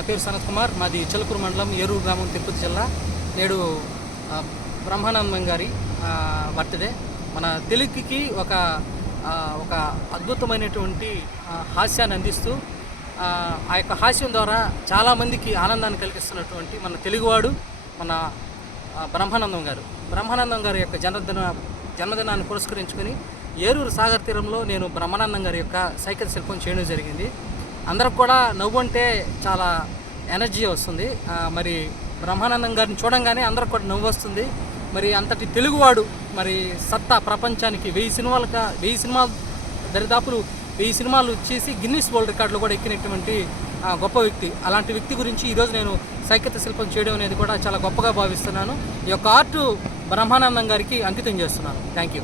నా పేరు సనత్ కుమార్ మాది చిలకూరు మండలం ఏరూరు గ్రామం తిరుపతి జిల్లా. నేడు బ్రహ్మానందం గారి బర్త్డే. మన తెలుగుకి ఒక ఒక అద్భుతమైనటువంటి హాస్యాన్ని అందిస్తూ ఆ, యొక్క హాస్యం ద్వారా చాలామందికి ఆనందాన్ని కలిగిస్తున్నటువంటి మన తెలుగువాడు మన బ్రహ్మానందం గారు. బ్రహ్మానందం గారి యొక్క జన్మదిన జన్మదినాన్ని పురస్కరించుకొని ఏరూరు సాగర్ తీరంలో నేను బ్రహ్మానందం గారి యొక్క సైకిల్ శిల్పం చేయడం జరిగింది. అందరికి కూడా నవ్వు అంటే చాలా ఎనర్జీ వస్తుంది. మరి బ్రహ్మానందం గారిని చూడంగానే అందరికి కూడా నవ్వు వస్తుంది. మరి అంతటి తెలుగువాడు మరి సత్తా ప్రపంచానికి వెయ్యి సినిమాలుగా వెయ్యి సినిమాలు దరిదాపులు వెయ్యి సినిమాలు చేసి గిన్నిస్ వరల్డ్ రికార్డులు కూడా ఎక్కినటువంటి గొప్ప వ్యక్తి. అలాంటి వ్యక్తి గురించి ఈరోజు నేను సైకత శిల్పం చేయడం అనేది కూడా చాలా గొప్పగా భావిస్తున్నాను. ఈ యొక్క ఆర్టు బ్రహ్మానందం గారికి అంకితం చేస్తున్నాను. Thank you